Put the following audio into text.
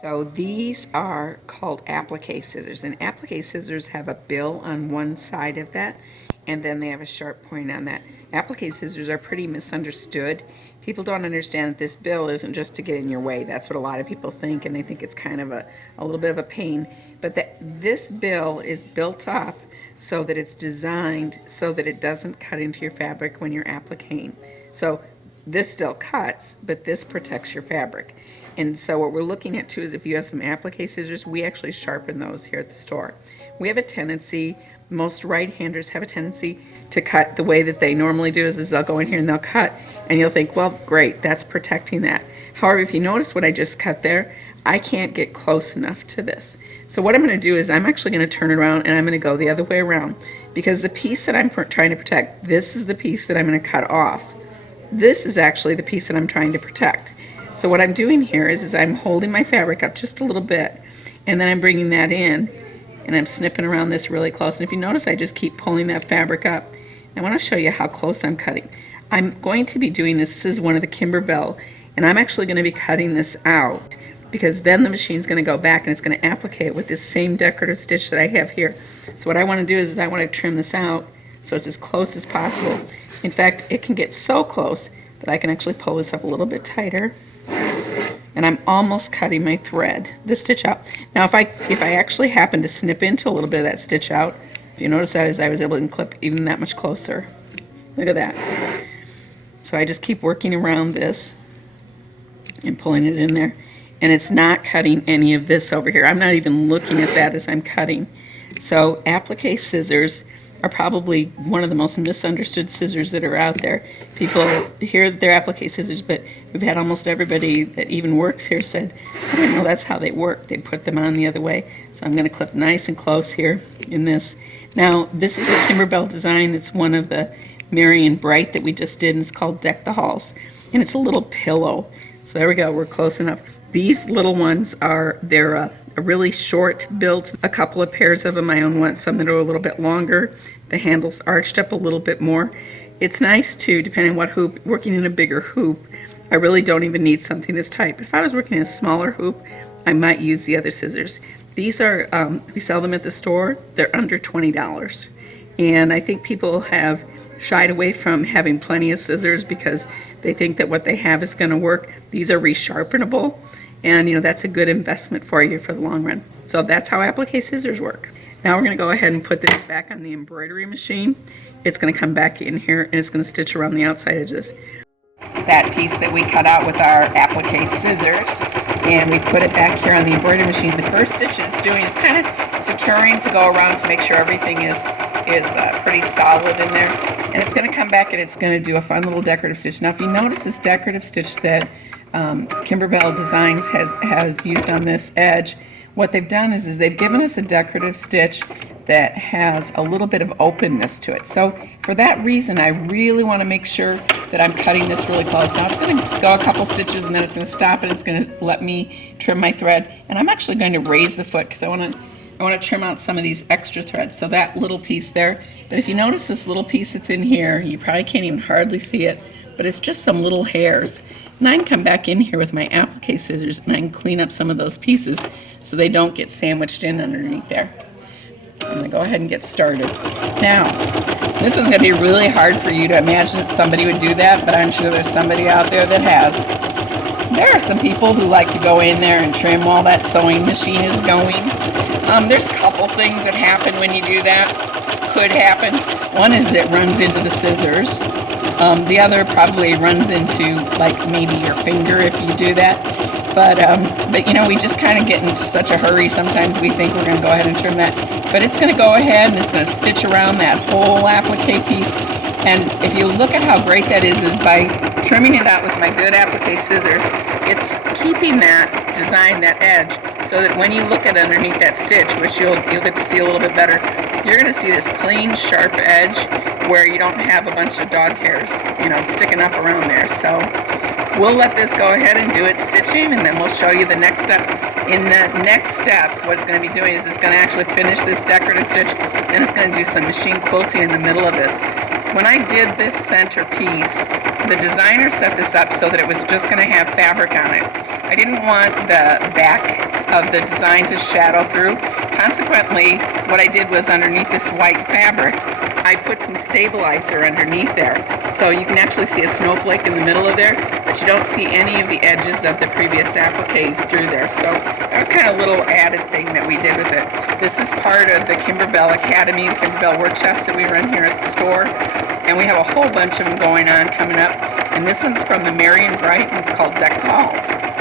So these are called applique scissors, and applique scissors have a bill on one side of that, and then they have a sharp point on that. Applique scissors are pretty misunderstood. People don't understand that this bill isn't just to get in your way. That's what a lot of people think, and they think it's kind of a little bit of a pain. But this bill is built up so that it's designed so that it doesn't cut into your fabric when you're appliquing. So this still cuts, but this protects your fabric. And so what we're looking at too is if you have some applique scissors, we actually sharpen those here at the store. We have a tendency, most right-handers have a tendency to cut the way that they normally do is they'll go in here and they'll cut, and you'll think, well, great, that's protecting that. However, if you notice what I just cut there, I can't get close enough to this. So what I'm going to do is I'm actually going to turn it around and I'm going to go the other way around, because the piece that I'm trying to protect, this is the piece that I'm going to cut off. This is actually the piece that I'm trying to protect. So what I'm doing here is I'm holding my fabric up just a little bit, and then I'm bringing that in, and I'm snipping around this really close. And if you notice, I just keep pulling that fabric up. I want to show you how close I'm cutting. I'm going to be doing this. This is one of the Kimberbell, and I'm actually going to be cutting this out, because then the machine's going to go back and it's going to applique it with this same decorative stitch that I have here. So what I want to do is I want to trim this out so it's as close as possible. In fact, it can get so close that I can actually pull this up a little bit tighter. And I'm almost cutting my thread, the stitch out. Now if I actually happen to snip into a little bit of that stitch out, if you notice that, is I was able to clip even that much closer. Look at that. So I just keep working around this and pulling it in there. And it's not cutting any of this over here. I'm not even looking at that as I'm cutting. So applique scissors are probably one of the most misunderstood scissors that are out there. People hear that they're applique scissors, but we've had almost everybody that even works here said, I didn't know that's how they work. They put them on the other way. So I'm going to clip nice and close here in this. Now, this is a Kimberbell design. That's one of the Marion Bright that we just did, and it's called Deck the Halls. And it's a little pillow. So there we go. We're close enough. These little ones they're a really short built, a couple of pairs of them. I own one, some that are a little bit longer. The handle's arched up a little bit more. It's nice too, depending on what hoop. Working in a bigger hoop, I really don't even need something this tight. But if I was working in a smaller hoop, I might use the other scissors. These are, we sell them at the store. They're under $20. And I think people have shied away from having plenty of scissors because they think that what they have is going to work. These are resharpenable. And that's a good investment for you for the long run. So that's how applique scissors work. Now we're going to go ahead and put this back on the embroidery machine. It's going to come back in here and it's going to stitch around the outside edges. That piece that we cut out with our applique scissors, and we put it back here on the embroidery machine. The first stitch it's doing is kind of securing to go around to make sure everything is pretty solid in there. And it's going to come back and it's going to do a fun little decorative stitch. Now if you notice this decorative stitch that Kimberbell Designs has used on this edge, what they've done is they've given us a decorative stitch that has a little bit of openness to it. So for that reason, I really want to make sure that I'm cutting this really close. Now it's going to go a couple stitches and then it's going to stop and it's going to let me trim my thread. And I'm actually going to raise the foot because I want to trim out some of these extra threads. So that little piece there. But if you notice this little piece that's in here, you probably can't even hardly see it, but it's just some little hairs. And I can come back in here with my applique scissors and I can clean up some of those pieces so they don't get sandwiched in underneath there. So I'm going to go ahead and get started. Now, this one's going to be really hard for you to imagine that somebody would do that, but I'm sure there's somebody out there that has. There are some people who like to go in there and trim while that sewing machine is going. There's a couple things that happen when you do that. Could happen. One is it runs into the scissors. The other probably runs into like maybe your finger if you do that. But we just kind of get in such a hurry. Sometimes we think we're going to go ahead and trim that. But it's going to go ahead and it's going to stitch around that whole applique piece. And if you look at how great that is by trimming it out with my good applique scissors, it's keeping that design, that edge, so that when you look at underneath that stitch, which you'll get to see a little bit better, you're going to see this clean, sharp edge where you don't have a bunch of dog hairs, sticking up around there. So we'll let this go ahead and do its stitching, and then we'll show you the next step. In the next steps, what it's going to be doing is it's going to actually finish this decorative stitch, then it's going to do some machine quilting in the middle of this. When I did this centerpiece, the designer set this up so that it was just going to have fabric on it. I didn't want the back of the design to shadow through. Consequently, what I did was underneath this white fabric, I put some stabilizer underneath there. So you can actually see a snowflake in the middle of there, but you don't see any of the edges of the previous appliques through there. So that was kind of a little added thing that we did with it. This is part of the Kimberbell Academy, the Kimberbell workshops that we run here at the store. And we have a whole bunch of them going on coming up. And this one's from the Marion Bright, and it's called Deck Balls.